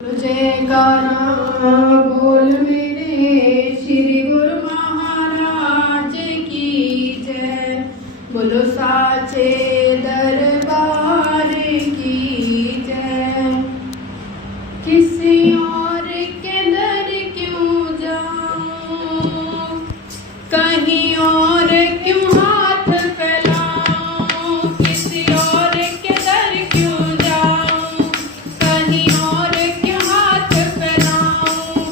जयकारा बोल मेरे श्री गुरु महाराज की जय। बोलो साचे दरबार की जय। किसी और के दर क्यों जाऊं, कहीं और क्यों हाथ फैलाऊं। किसी और के दर क्यों जाऊं, कहीं और क्यों हाथ फैलाऊं।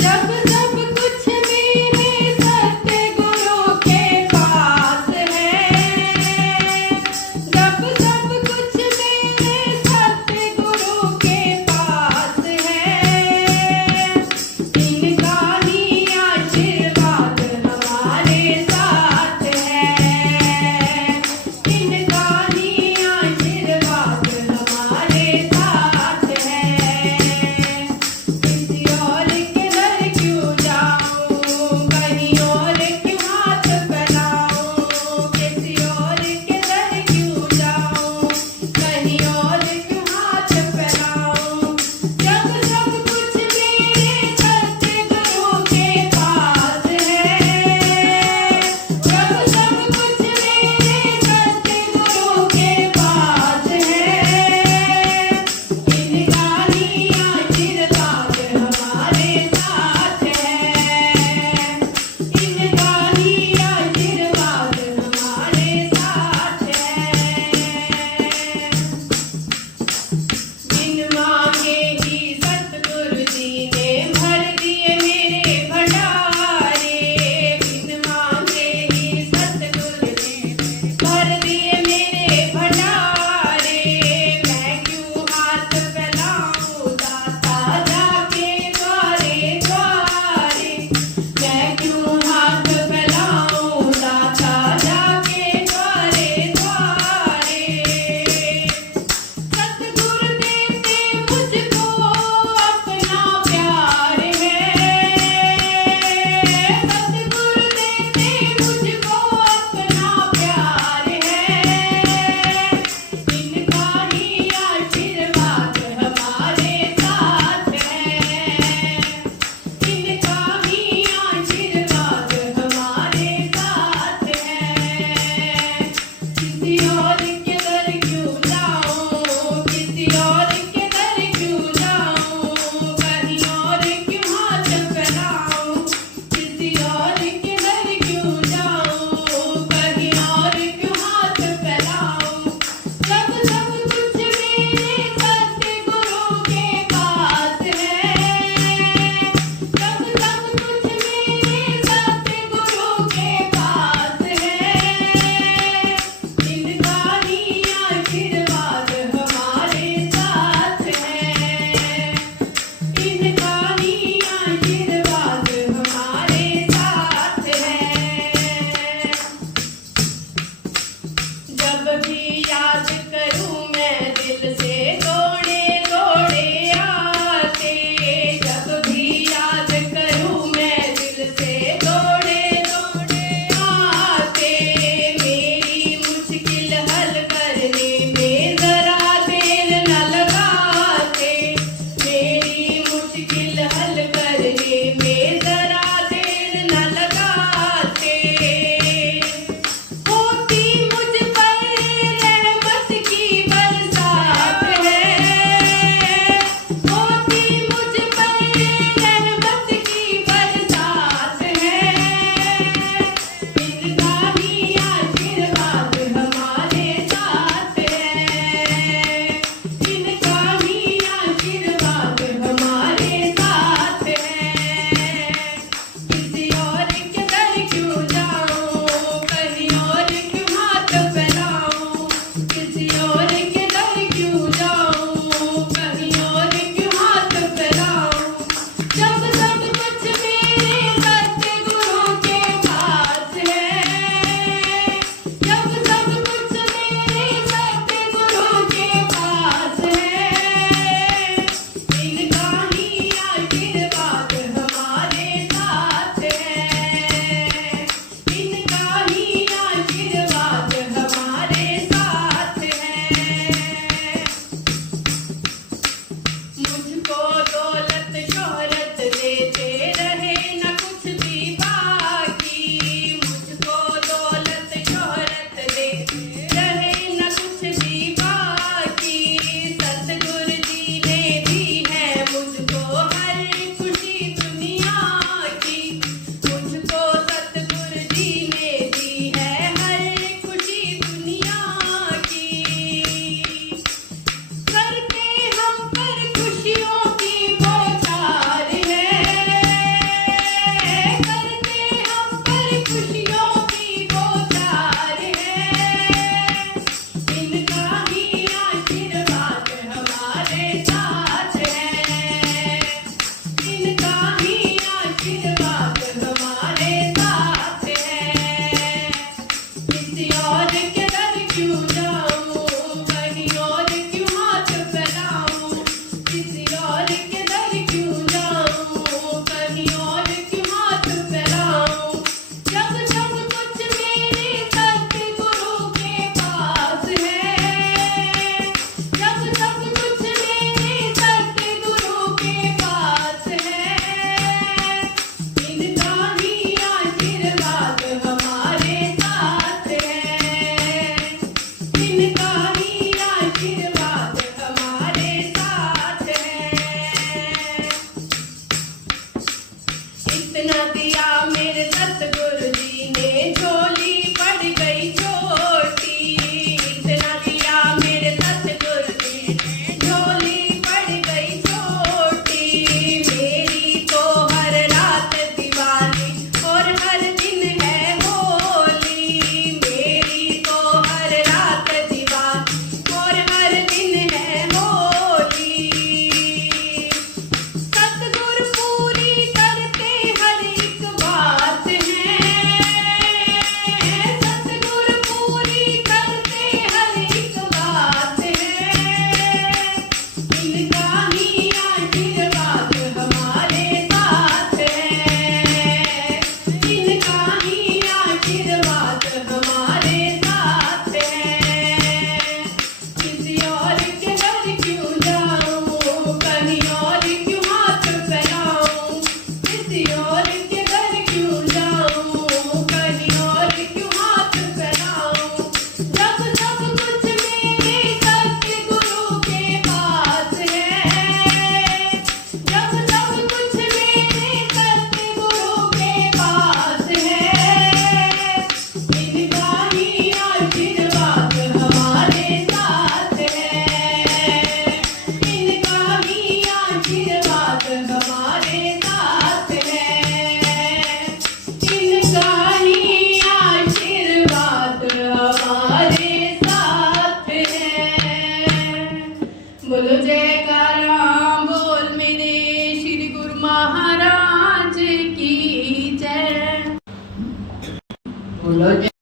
जब सब कुछ मेरे सतगुरु के पास है, जब सब कुछ मेरे सतगुरु के पास है। इतना दिया मेरे सतगुरु जी ने, झोली पड़ गई छोटी। इतना दिया मेरे सतगुरु जी ने, झोली पड़ गई छोटी। मेरी तो हर रात दिवाली और हर दिन है होली। मेरी तो हर रात दिवाली और हर दिन है होली। सतगुरु पूरी करते हर एक बात है। सतगुरु पूरी करते हर एक बात है। इनका ही आशीर्वाद हमारे साथ है। इनका ही आशीर्वाद हमारे साथ है। किसी और के घर क्यों जाऊं, कहीं और क्यों हाथ फैलाऊं। किसी और के घर क्यों जाऊं, कहीं और क्यों हाथ फैलाऊं। जब सब कुछ मेरे सतगुरु के पास है। जब सब कुछ मेरे सतगुरु के पास है। इनका ही आशीर्वाद हमारे साथ है। इनका ही आशीर्वाद हमारे साथ है। इनका ही आशीर्वाद हमारे साथ है। बोलो जयकारा बोल मेरे श्री गुरु महाराज की जय। बोलो जय